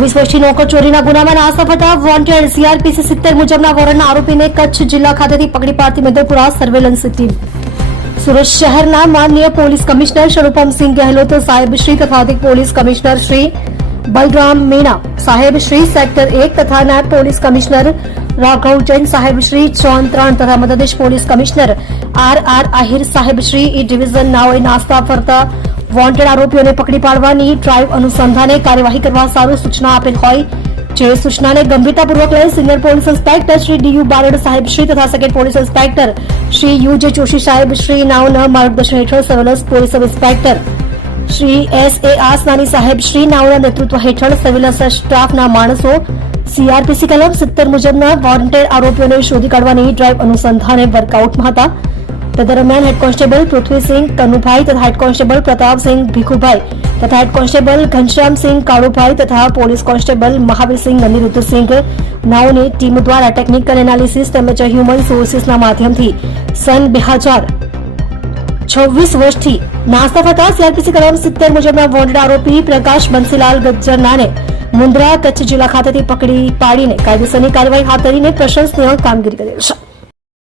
26 વર્ષથી નોકર ચોરીના ગુનામાં નાસ્તા થતા વોન્ટેડ સીઆરપીસી 70 મુજબના વોરંટના આરોપીને કચ્છ જિલ્લા ખાતેથી પકડી પાડતી મધેપુરા સર્વેલન્સ ટીમ। સુરત શહેરના માનનીય પોલીસ કમિશનર શરૂપમસિંહ ગહેલોત સાહેબ શ્રી તથા અધિક પોલીસ કમિશનર શ્રી બલરામ મીણા સાહેબ શ્રી સેક્ટર 1 તથા નાયબ પોલીસ કમિશનર રાઘવ જૈન સાહેબ શ્રી ઝોન 3 તથા મદદનીશ પોલીસ કમિશનર આર આહિર સાહેબ શ્રી ઈ ડિવિઝન નાઓએ નાસ્તા ફરતા વોન્ટેડ આરોપીઓને પકડી પાડવાની ડ્રાઈવ અનુસંધાને કાર્યવાહી કરવા સારું સૂચના આપેલ હોય જે સૂચનાને ગંભીરતાપૂર્વક લઈ senior police inspector Shri D U Barad સાહેબ શ્રી તથા second police inspector Shri U J Joshi સાહેબ શ્રી નાઓના માર્ગદર્શન હેઠળ surveillance police sub inspector Shri S A. Asnani સાહેબ શ્રી નાઓના નેતૃત્વ હેઠળ સર્વેલન્સ સ્ટાફના માણસો સીઆરપીસી કલમ 70 મુજબના વોન્ટેડ આરોપીઓને શોધી કાઢવાની ડ્રાઈવ અનુસંધાને વર્કઆઉટમાં હતા। તે દરમિયાન હેડ કોન્સ્ટેબલ પૃથ્વીસિંહ કનુભાઈ તથા હેડ કોન્સ્ટેબલ પ્રતાપસિંહ ભીખુભાઈ તથા હેડ કોન્સ્ટેબલ ઘનશ્યામસિંહ કાળુભાઈ તથા પોલીસ કોન્સ્ટેબલ મહાવીરસિંહ અનિરુદ્ધસિંહ નાઓની ટીમ દ્વારા ટેકનિકલ એનાલિસિસ તેમજ હ્યુમન સોર્સિસના માધ્યમથી સન 2026 વર્ષથી નાસ્તા થતા સીઆરપીસી કલમ 70 મુજબના વોન્ટેડ આરોપી પ્રકાશ બંસીલાલ ગજ્જરનાને મુન્દ્રા કચ્છ જિલ્લા ખાતેથી પકડી પાડીને કાયદેસરની કાર્યવાહી હાથ ધરીને પ્રશંસનીય કામગીરી કરેલ છે।